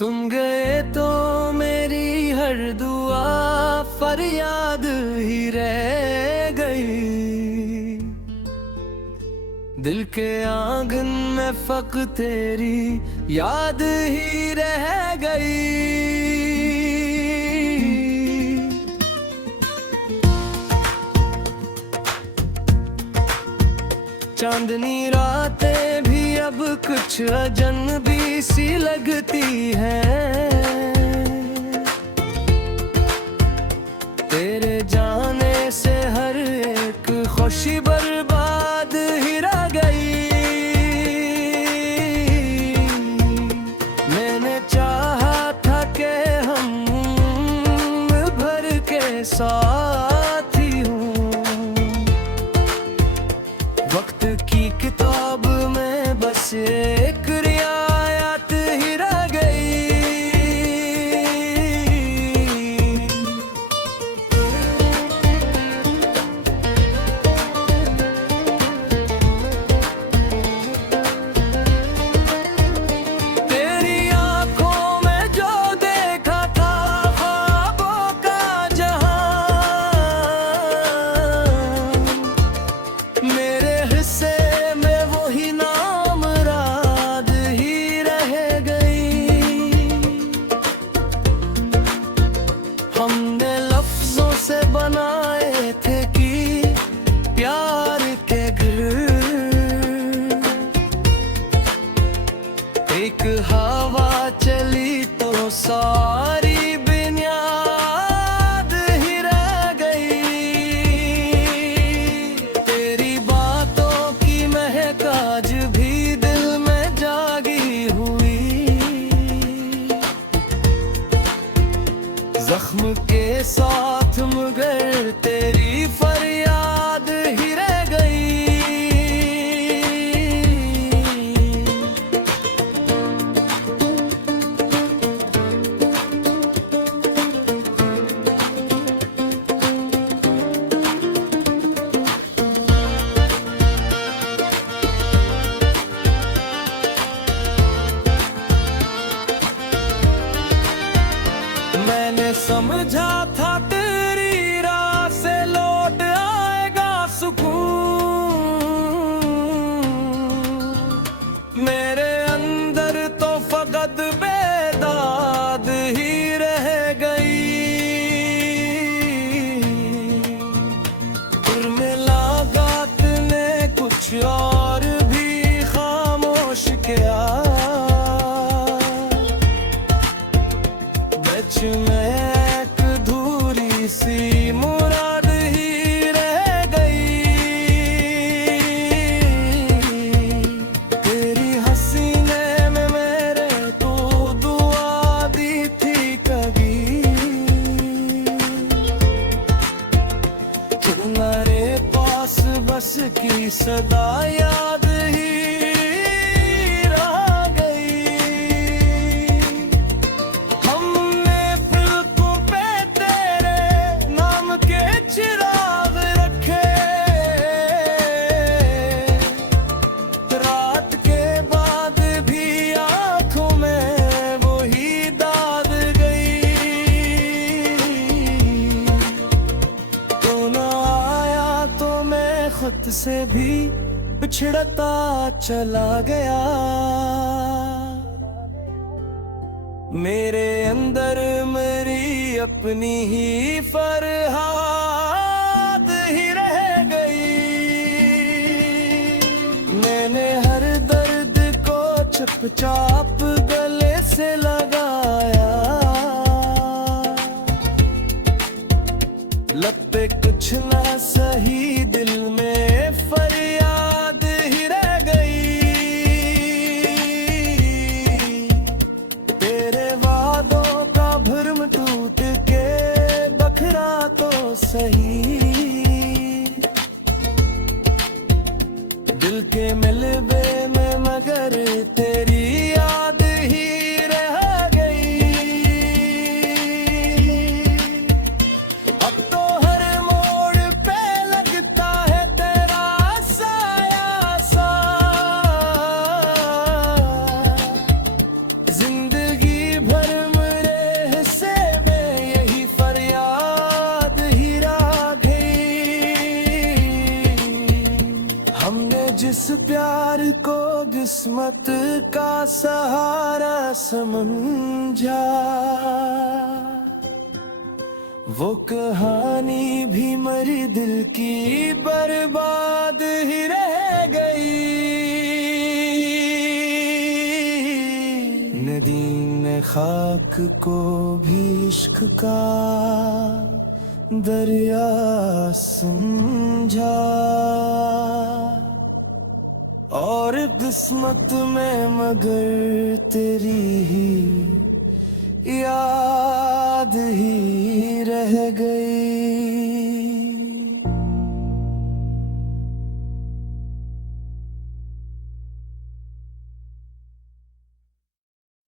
तुम गए तो मेरी हर दुआ फरियाद ही रह गई। दिल के आंगन में फक तेरी याद ही रह गई। चांदनी रातें भी अब कुछ अजनबी सी लगती हैं। तेरे जाने से हर एक खुशी बर्बाद ही रह गई। मैंने चाहा था कि हम भर के साथ ही हों। वक्त की किताब में बस एक रियायत ही रह गई। तेरी आंखों में जो देखा था ख्वाबों का जहां, मेरे हिस्से में वही नाम राद ही रह गई। हमने लफ्जों से बनाए थे कि प्यार के घर। एक हवा चली तो सारी बुनियाद ही रह गई। तेरी बातों की महक आज भी दिल में जागी हुई। जख्म के साथ मगर तेरी फरियाद ही रह गई। मैंने समझा था तेरी राह से लौट आएगा सुकून। मेरे अंदर तो फकत बेदाद ही रह गई। मुलाकात ने कुछ और भी खामोश किया। बच में एक धूरी सी मुराद ही रह गई। तेरी हसीने में मेरे तो दुआ दी थी कभी। तुम्हारे पास बस की सदा याद ही खुद से भी बिछड़ता चला गया। मेरे अंदर मेरी अपनी ही फरियाद ही रह गई। मैंने हर दर्द को चुपचाप गले से लगाया। लब पे कुछ ना सही दिल में फरियाद ही रह गई। तेरे वादों का भ्रम टूट के बखरा तो सही। दिल के मिलबे में मगर तेरी याद ही रह गई। अब तो हर मोड़ पे लगता है तेरा साया सा। जिंदगी भर हमने जिस प्यार को किस्मत का सहारा समझा, वो कहानी भी मरी दिल की बर्बाद ही रह गई। नदी ने खाक को भी इश्क का दरिया समझा, और किस्मत में मगर तेरी ही याद ही रह गई।